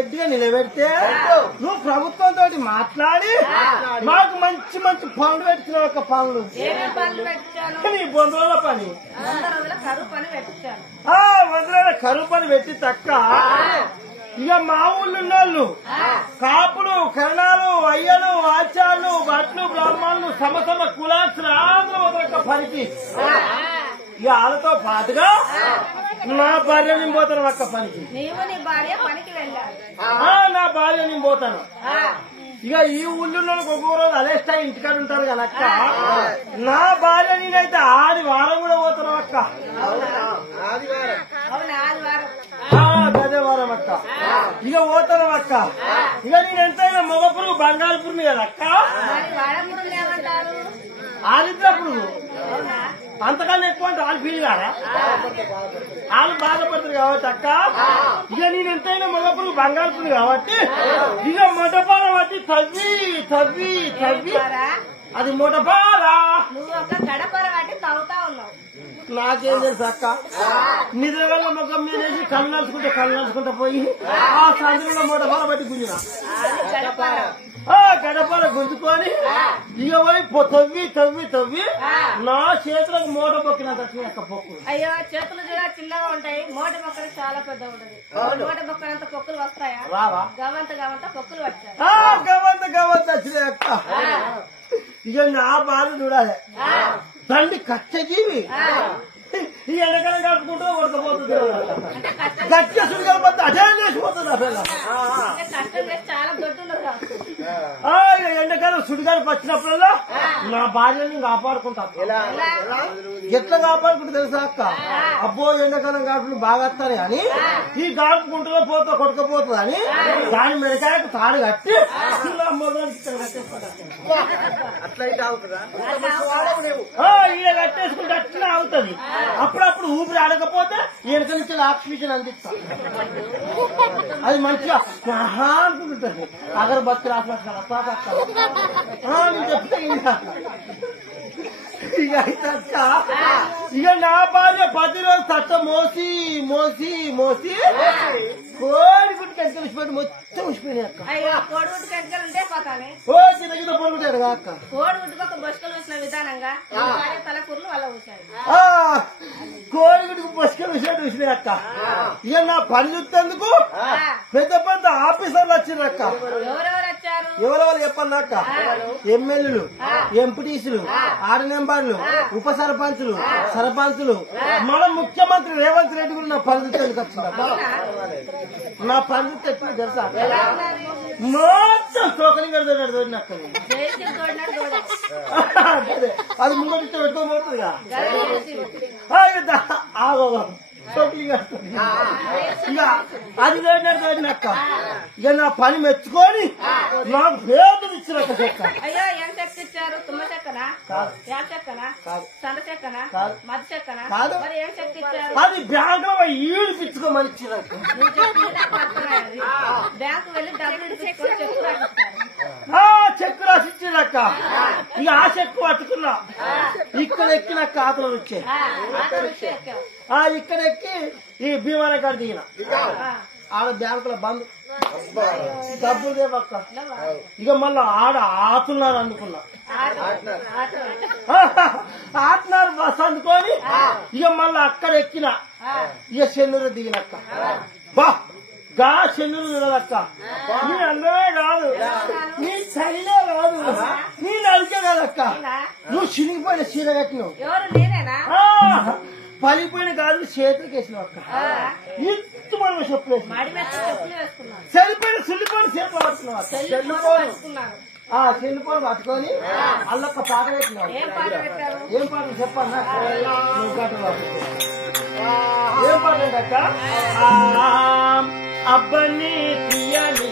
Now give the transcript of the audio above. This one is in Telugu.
ఎడ్డిగా నిలబెడితే నువ్వు ప్రభుత్వంతో మాట్లాడి మాకు మంచి మంచి పనులు పెట్టిన ఒక పనులు నీ బొందల పని 100 రోజుల కరువు పని పెట్టి తక్క ఇక మా ఊళ్ళో ఉన్నోళ్ళు కాపులు కరణాలు అయ్యలు ఆచార్యులు భట్లు బ్రాహ్మణులు సమసమ కులాసులు అందరూ ఒక పనికి ఇక వాళ్ళతో పాటుగా నా భార్య నేను పోతాను ఒక్క పనికి నా భార్య నేను పోతాను ఇక ఈ ఊళ్ళో ఒక్కొక్క రోజు అలేస్తా ఇంటికాడ ఉంటారు కదా అక్క నా భార్య నేనైతే ఆదివారం కూడా పోతాను అక్క గదేవారం అక్క ఇక పోతాను అక్క ఇక నేను ఎంతైనా మగపురు బంగాళపురుని కదా అక్క ఆదిత్యపురు అంతకన్నా ఎక్కువ అంటే వాళ్ళు ఫీల్ కాదా వాళ్ళు బాధపడతారు కాబట్టి అక్క ఇక నేను ఎంతైనా మగపురు బంగాళపురు కాబట్టి ఇక మొదపాల బట్టి తవ్వి అది మొదపారా నాకేం తెలుసు అక్క నిద్రగల్ల ముఖం మీదేసి కళ్ళు నడుచుకుంటా పోయి ఆ సందులో మొదపాల బట్టి గుంజిన గడపాల గుంజుకొని ఇక పోయి తవ్వి నా చేతులకు మూట పొక్కినంత పొక్కు. అయ్యో చేతులు కూడా చిన్నగా ఉంటాయి, మూట మొక్కలు చాలా పెద్ద ఉంటది. మూట మొక్కలంత పొక్కులు వస్తాయా? రావా? గవంత పొక్కులు వచ్చాయి. గవంత వచ్చినాయి అక్క. ఇక నా బాధ చూడాలి తండ్రి కష్టజీవి ఈ ఎండకాలం కట్టుకుంటూ ఉడకపోతుంది గట్టి అసలు కలిపి అదే చేసిపోతుంది అసలు చాలా దొడ్డు ఎండకాలం సుడిగాలి వచ్చినప్పుడల్లా నా భార్యని కాపాడుకుంటాను. ఎట్లా కాపాడుకుంటా తెలుసా అక్క? అబ్బో ఎండాకాలం గాడుపులు బాగా వస్తాయి అని ఈ గాడుపుకుంటూ కొట్టుకపోతుంది అని దాని మెడకాయకు తాడు కట్టి ఈడ కట్టేసుకుంటే అట్లా అవుతుంది. అప్పుడప్పుడు ఊపిరి ఆడకపోతే వెనక నుంచి ఆక్సిజన్ అందిస్తాం. అది మంచిగా అనుకుంటుంది అగరబత్తి నేను చెప్తే ఇక అయితే అక్క ఇక నా భార్య 10 రోజులు తట్ట మోసి కోడి గుడ్డు కలిసిపెట్టి మొత్తం ఉసిపోయినాయి అక్క. కోడిగుడ్డు కంచెలు ఉంటే పోతానే చిన్న చిన్న పొరుగుతాడు అక్క. కోడిగుడ్డుకు ఒక బొస్కలు వేసిన విధానంగా తలకూరలు వల్ల ఊసాడు. కోడిగుడ్డుకు బొస్కలు వేసినట్టు వేసినాయి అక్క. ఇక నా పని చూస్తేందుకు పెద్ద ఆఫీసర్లు వచ్చిండ్రు అక్క. ఎవరెవరు వచ్చారు? ఎవరెవరు చెప్పాలి అక్క? ఎమ్మెల్యేలు, ఎంపీటీసీలు, 6 మెంబర్లు, ఉప సర్పంచులు, సర్పంచులు, మన ముఖ్యమంత్రి రేవంత్ రెడ్డి కూడా నా పని చూస్తేందుకు వచ్చిందక్క. నా పని చూస్తే ఎప్పుడు తెలుసా మొత్తం టోకలింగ్ దోడిన అక్క. అది ముందు పెట్టుకోబోతుందిగా టోకలింగ్ ఇక అది దోడినక్క. ఇక నా పని మెచ్చుకొని నాకు పేదలు ఇచ్చినక్క చెక్క. అయ్యో ఏం చెక్క ఇచ్చారు? తుమ్మ చెక్కనా? యాప్ చెక్కనా? సండ చెక్కనా? మధ్య చెక్కనా? కాదు, మరి ఏం చెక్క ఇచ్చారు? అది బ్యాంకులో ఈడు పిచ్చుకోమని ఇచ్చినక్క. బ్యాంకు వెళ్ళి డబ్బులు చెక్కు చెక్కు రాసి ఇచ్చినక్క. ఇక ఆ చెక్కు పట్టుకున్నా ఇక్కడ ఎక్కిన ఖాతాలో వచ్చే ఇక్కడ ఎక్కి ఈ భీమాన కాడ దిగిన ఆడ బ్యాంకులో బంద్ డబ్బులు దేవక్క. ఇక మళ్ళా ఆడ ఆతున్నారు అనుకున్నా ఆతున్నారు బస్ అందుకొని ఇక మళ్ళా అక్కడ ఎక్కిన ఇక చెన్నూరు దిగినక్క. బా గా చెన్నూరు తినదక్క. నీ అందమే కాదు, నీ చలినే కాదు, నీ నడికే కాదక్క. నువ్వు చినిగిపోయిన చీర కట్టినావు, పలిపోయిన కాదు చేతులకి వేసినావు అక్క. ఇంత మనం చెప్పు వేసినావు, చనిపోయిన సుల్లిపోయిన చేతులు పట్టుకున్నావు అక్క. చెల్లిపోయి పట్టుకొని అల్లొక్క పాట పెట్టినావు. ఏం పాట చెప్పన్నా? ఏం పాట అక్క? అబ్బని తీయని